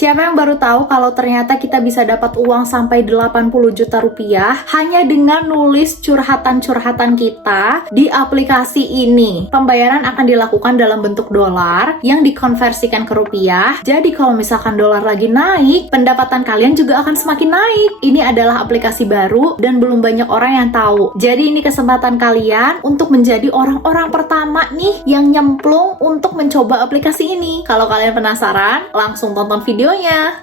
Siapa yang baru tahu kalau ternyata kita bisa dapat uang sampai 80 juta rupiah hanya dengan nulis curhatan-curhatan kita di aplikasi ini. Pembayaran akan dilakukan dalam bentuk dolar yang dikonversikan ke rupiah. Jadi kalau misalkan dolar lagi naik, pendapatan kalian juga akan semakin naik. Ini adalah aplikasi baru dan belum banyak orang yang tahu. Jadi ini kesempatan kalian untuk menjadi orang-orang pertama nih yang nyemplung untuk mencoba aplikasi ini. Kalau kalian penasaran, langsung tonton videonya.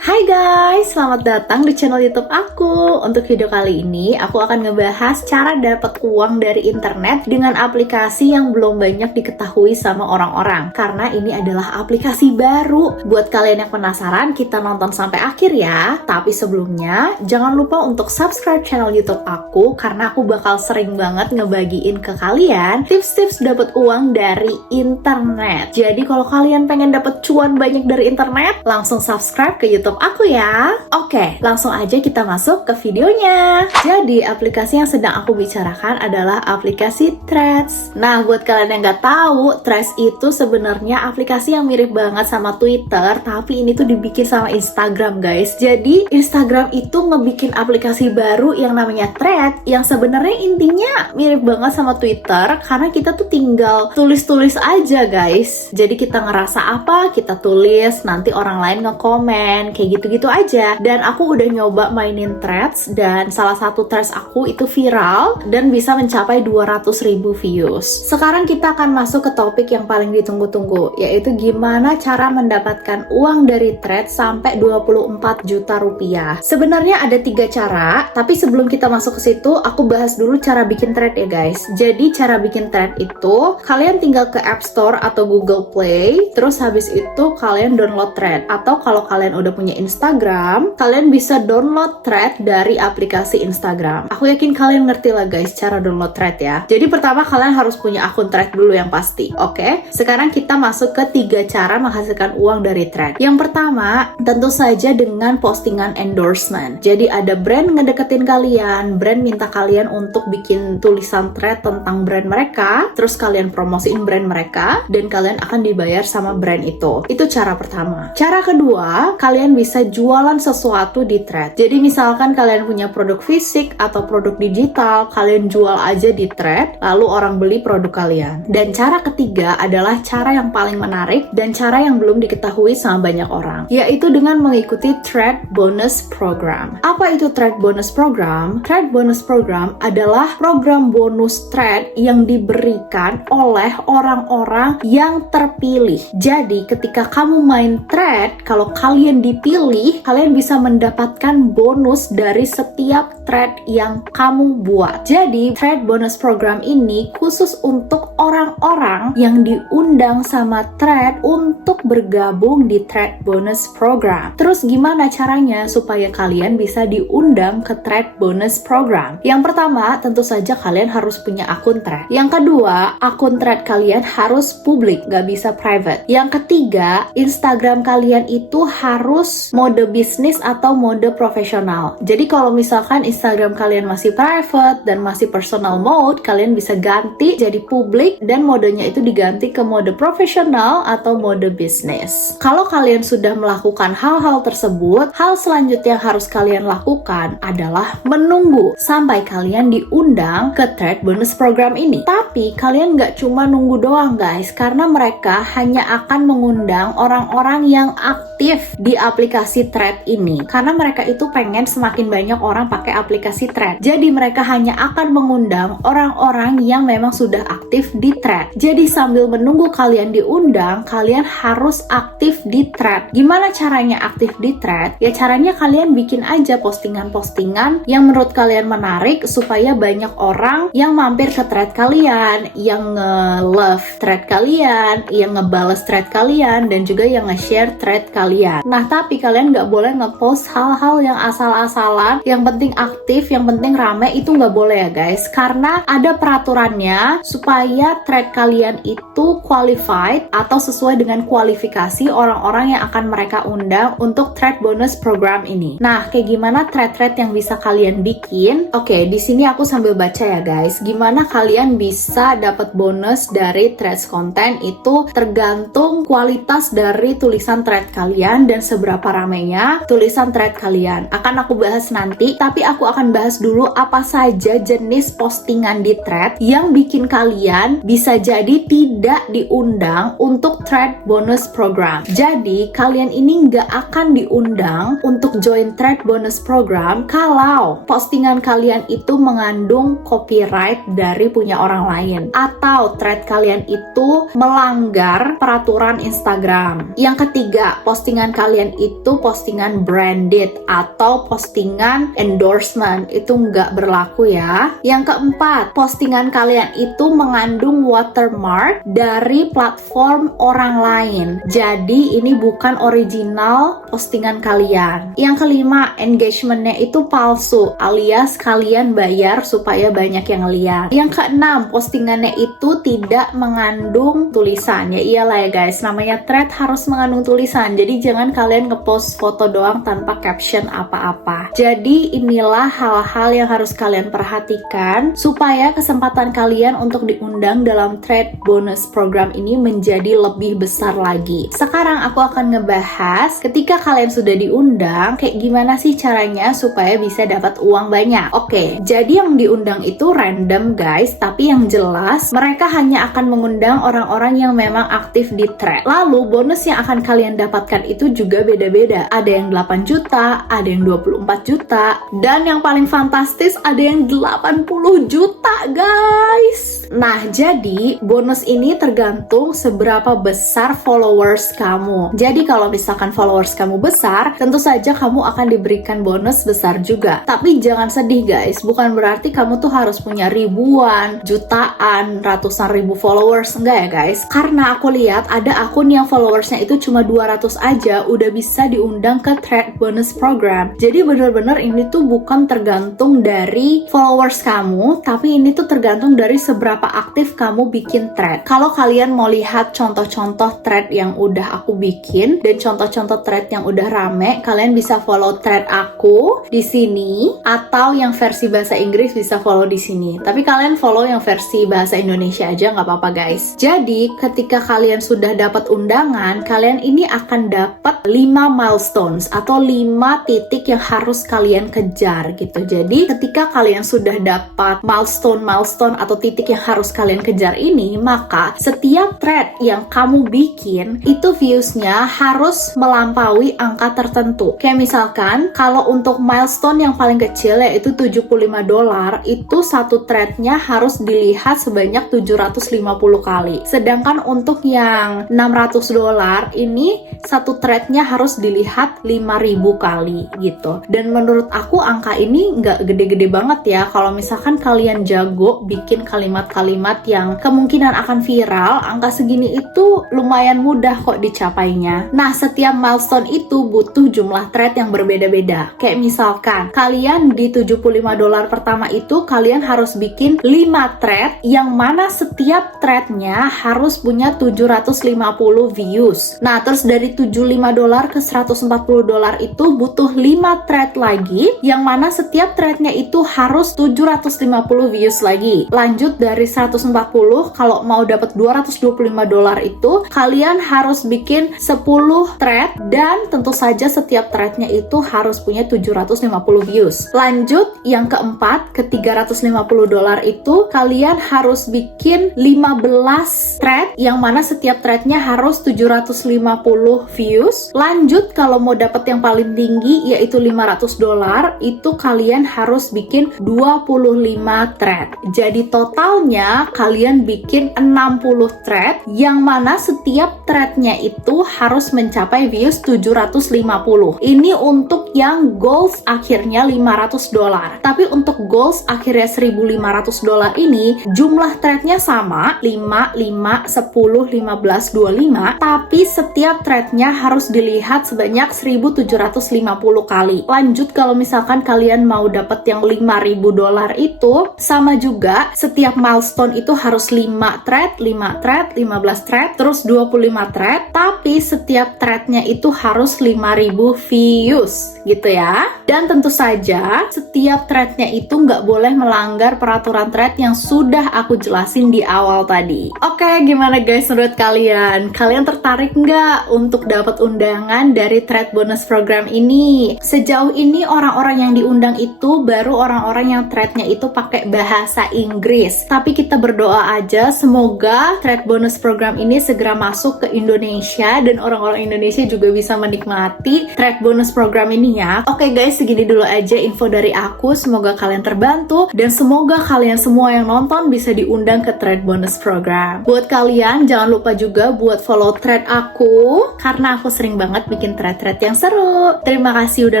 Hai guys, selamat datang di channel YouTube aku. Untuk video kali ini, aku akan ngebahas cara dapat uang dari internet dengan aplikasi yang belum banyak diketahui sama orang-orang. Karena ini adalah aplikasi baru. Buat kalian yang penasaran, kita nonton sampai akhir ya. Tapi sebelumnya, jangan lupa untuk subscribe channel YouTube aku karena aku bakal sering banget ngebagiin ke kalian tips-tips dapat uang dari internet. Jadi kalau kalian pengen dapat cuan banyak dari internet, langsung subscribe ke YouTube aku ya. Oke, langsung aja kita masuk ke videonya. Jadi aplikasi yang sedang aku bicarakan adalah aplikasi Threads. Nah, buat kalian yang nggak tahu, Threads itu sebenarnya aplikasi yang mirip banget sama Twitter, tapi ini tuh dibikin sama Instagram guys. Jadi Instagram itu ngebikin aplikasi baru yang namanya Threads, yang sebenarnya intinya mirip banget sama Twitter karena kita tuh tinggal tulis-tulis aja guys. Jadi kita ngerasa apa, kita tulis, nanti orang lain nge-komen, kayak gitu-gitu aja. Dan aku udah nyoba mainin Threads dan salah satu Threads aku itu viral dan bisa mencapai 200.000 views. Sekarang kita akan masuk ke topik yang paling ditunggu-tunggu, yaitu gimana cara mendapatkan uang dari Threads sampai 24 juta rupiah. Sebenarnya ada 3 cara, tapi sebelum kita masuk ke situ, aku bahas dulu cara bikin Thread ya guys. Jadi cara bikin Thread itu, kalian tinggal ke App Store atau Google Play, terus habis itu kalian download Thread. Atau kalau kalian udah punya Instagram, kalian bisa download Thread dari aplikasi Instagram. Aku yakin kalian ngerti lah guys cara download Thread ya. Jadi pertama kalian harus punya akun Thread dulu yang pasti. Oke, sekarang kita masuk ke 3 cara menghasilkan uang dari Thread. Yang pertama, tentu saja dengan postingan endorsement. Jadi ada brand ngedeketin kalian, brand minta kalian untuk bikin tulisan Thread tentang brand mereka, terus kalian promosiin brand mereka, dan kalian akan dibayar sama brand itu. Itu cara pertama. Cara kedua, kalian bisa jualan sesuatu di Thread. Jadi misalkan kalian punya produk fisik atau produk digital, kalian jual aja di Thread, lalu orang beli produk kalian. Dan cara ketiga adalah cara yang paling menarik dan cara yang belum diketahui sama banyak orang, yaitu dengan mengikuti Thread Bonus Program. Apa itu Thread Bonus Program? Thread Bonus Program adalah program bonus Thread yang diberikan oleh orang-orang yang terpilih. Jadi ketika kamu main Thread, kalau kalian dipilih, kalian bisa mendapatkan bonus dari setiap Thread yang kamu buat. Jadi Thread Bonus Program ini khusus untuk orang-orang yang diundang sama Thread untuk bergabung di Thread Bonus Program. Terus gimana caranya supaya kalian bisa diundang ke Thread Bonus Program? Yang pertama, tentu saja kalian harus punya akun Thread. Yang kedua, akun Thread kalian harus publik, gak bisa private. Yang ketiga, Instagram kalian itu harus mode bisnis atau mode profesional. Jadi kalau misalkan Instagram kalian masih private dan masih personal mode, kalian bisa ganti jadi publik dan modenya itu diganti ke mode profesional atau mode bisnis. Kalau kalian sudah melakukan hal-hal tersebut, hal selanjutnya yang harus kalian lakukan adalah menunggu sampai kalian diundang ke Thread Bonus Program ini. Tapi kalian nggak cuma nunggu doang guys, karena mereka hanya akan mengundang orang-orang yang aktif di aplikasi Thread ini. Karena mereka itu pengen semakin banyak orang pakai aplikasi Thread. Jadi mereka hanya akan mengundang orang-orang yang memang sudah aktif di Thread. Jadi sambil menunggu kalian diundang, kalian harus aktif di Thread. Gimana caranya aktif di Thread? Ya caranya kalian bikin aja postingan-postingan yang menurut kalian menarik supaya banyak orang yang mampir ke Thread kalian, yang nge-love Thread kalian, yang ngebales Thread kalian, dan juga yang nge-share Thread kalian. Nah tapi kalian nggak boleh nge-post hal-hal yang asal-asalan, yang penting aktif, yang penting rame, itu nggak boleh ya guys, karena ada peraturannya supaya Thread kalian itu qualified atau sesuai dengan kualifikasi orang-orang yang akan mereka undang untuk Thread Bonus Program ini. Nah kayak gimana thread-thread yang bisa kalian bikin? Oke, di sini aku sambil baca ya guys, gimana kalian bisa dapat bonus dari Threads konten itu tergantung kualitas dari tulisan Thread kalian kapan dan seberapa ramenya tulisan thread kalian. Akan aku bahas nanti, tapi aku akan bahas dulu apa saja jenis postingan di thread yang bikin kalian bisa jadi tidak diundang untuk thread bonus program. Jadi kalian ini nggak akan diundang untuk join thread bonus program kalau postingan kalian itu mengandung copyright dari punya orang lain, atau thread kalian itu melanggar peraturan Instagram. Yang ketiga, postingan kalian itu postingan branded atau postingan endorsement, itu nggak berlaku ya. Yang keempat, postingan kalian itu mengandung watermark dari platform orang lain, jadi ini bukan original postingan kalian. Yang kelima, engagementnya itu palsu, alias kalian bayar supaya banyak yang lihat. Yang keenam, postingannya itu tidak mengandung tulisan. Ya iyalah ya guys, namanya thread harus mengandung tulisan, jadi jangan kalian ngepost foto doang tanpa caption apa-apa. Jadi inilah hal-hal yang harus kalian perhatikan supaya kesempatan kalian untuk diundang dalam thread bonus program ini menjadi lebih besar lagi. Sekarang aku akan ngebahas ketika kalian sudah diundang, kayak gimana sih caranya supaya bisa dapat uang banyak. Oke, jadi yang diundang itu random guys, tapi yang jelas mereka hanya akan mengundang orang-orang yang memang aktif di thread. Lalu bonus yang akan kalian dapatkan itu juga beda-beda. Ada yang 8 juta, ada yang 24 juta, dan yang paling fantastis ada yang 80 juta guys. Nah, jadi bonus ini tergantung seberapa besar followers kamu. Jadi kalau misalkan followers kamu besar, tentu saja kamu akan diberikan bonus besar juga. Tapi jangan sedih guys, bukan berarti kamu tuh harus punya ribuan, jutaan, ratusan ribu followers, enggak ya guys. Karena aku lihat ada akun yang followersnya itu cuma 200 aja udah bisa diundang ke thread bonus program. Jadi bener-bener ini tuh bukan tergantung dari followers kamu, tapi ini tuh tergantung dari seberapa aktif kamu bikin thread. Kalau kalian mau lihat contoh-contoh thread yang udah aku bikin dan contoh-contoh thread yang udah rame, kalian bisa follow thread aku di sini, atau yang versi bahasa Inggris bisa follow di sini. Tapi kalian follow yang versi bahasa Indonesia aja nggak apa-apa guys. Jadi ketika kalian sudah dapat undangan, kalian ini akan dapat 5 milestones atau 5 titik yang harus kalian kejar gitu. Jadi ketika kalian sudah dapat milestone atau titik yang harus kalian kejar ini, maka setiap thread yang kamu bikin itu viewsnya harus melampaui angka tertentu. Kayak misalkan kalau untuk milestone yang paling kecil yaitu $75, itu satu threadnya harus dilihat sebanyak 750 kali. Sedangkan untuk yang $600 ini satu threadnya harus dilihat 5.000 kali gitu. Dan menurut aku angka ini nggak gede-gede banget ya. Kalau misalkan kalian jago bikin kalimat-kalimat yang kemungkinan akan viral, angka segini itu lumayan mudah kok dicapainya. Nah, setiap milestone itu butuh jumlah thread yang berbeda-beda. Kayak misalkan kalian di $75 pertama itu kalian harus bikin 5 thread yang mana setiap threadnya harus punya 750 views. Nah, terus dari $75 ke $140 itu butuh 5 thread lagi yang mana setiap threadnya itu harus 750 views lagi. Lanjut dari 140, kalau mau dapat $225 itu kalian harus bikin 10 thread dan tentu saja setiap threadnya itu harus punya 750 views. Lanjut yang keempat, ke $350 itu kalian harus bikin 15 thread yang mana setiap threadnya harus 750 views. Lanjut kalau mau dapat yang paling tinggi yaitu $500, itu kalian harus bikin 25 thread. Jadi totalnya kalian bikin 60 thread yang mana setiap threadnya itu harus mencapai views 750. Ini untuk yang goals akhirnya $500. Tapi untuk goals akhirnya $1.500 ini jumlah threadnya sama, 5, 5, 10, 15, 25, tapi setiap threadnya harus dilihat sebanyak 1.750 kali. Lanjut kalau misalkan kalian mau dapat yang $5.000 itu sama juga, setiap milestone itu harus 5 thread, 5 thread, 15 thread, terus 25 thread, tapi setiap threadnya itu harus 5.000 views gitu ya. Dan tentu saja setiap threadnya itu nggak boleh melanggar peraturan thread yang sudah aku jelasin di awal tadi. Oke, gimana guys menurut kalian? Kalian tertarik nggak untuk dapat undangan dari thread bonus program ini. Sejauh ini orang-orang yang diundang itu baru orang-orang yang threadnya itu pakai bahasa Inggris. Tapi kita berdoa aja semoga thread bonus program ini segera masuk ke Indonesia dan orang-orang Indonesia juga bisa menikmati thread bonus program ini ya. Oke guys, segini dulu aja info dari aku. Semoga kalian terbantu dan semoga kalian semua yang nonton bisa diundang ke thread bonus program. Buat kalian jangan lupa juga buat follow thread aku karena aku sering banget bikin thread-thread yang seru. Terima kasih udah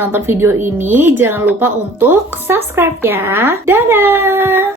nonton video ini. Jangan lupa untuk subscribe ya. Dadah!